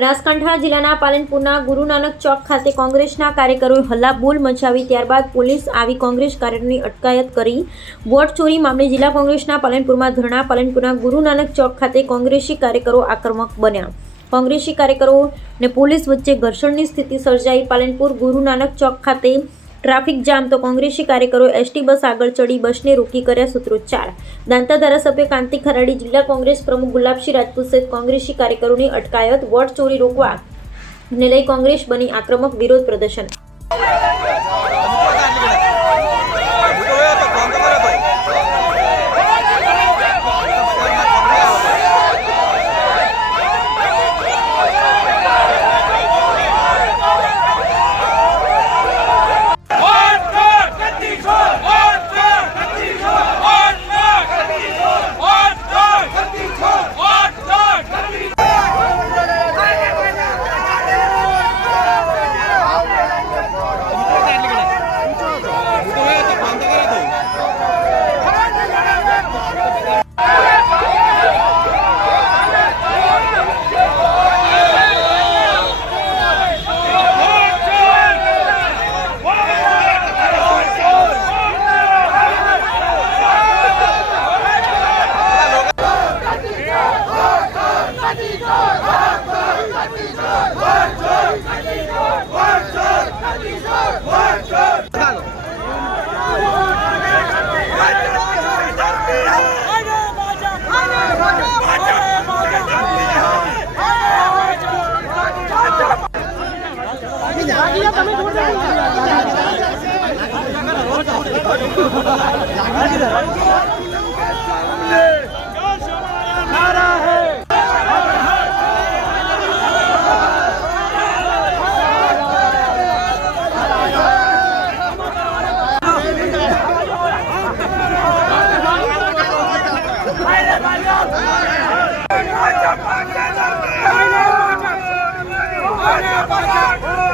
બનાસકાંઠા જિલ્લાના પાલનપુરના ગુરુ નાનક ચોક ખાતે કોંગ્રેસના કાર્યકરોએ હલ્લાબોલ મચાવી ત્યારબાદ પોલીસ આવી કોંગ્રેસ કાર્યકરોની અટકાયત કરી વોટ ચોરી મામલે જિલ્લા કોંગ્રેસના પાલનપુરમાં ધરણા પાલનપુરના ગુરુ નાનક ચોક ખાતે કોંગ્રેસી કાર્યકરો આક્રમક બન્યા। કોંગ્રેસી કાર્યકરો ને પોલીસ વચ્ચે ઘર્ષણની સ્થિતિ સર્જાઈ। પાલનપુર ગુરુ નાનક ચોક ખાતે ટ્રાફિક જામ તો કોંગ્રેસી કાર્યકરોએ એસટી બસ આગળ ચડી બસને રોકી કર્યા સૂત્રોચ્ચાર। દાંતા ધારાસભ્ય કાંતિ ખરાડી, જિલ્લા કોંગ્રેસ પ્રમુખ ગુલાબસિંહ રાજપૂત સહિત કોંગ્રેસી કાર્યકરોની અટકાયત। વોટ ચોરી રોકવા ને લઈ કોંગ્રેસ બની આક્રમક, વિરોધ પ્રદર્શન। Bye.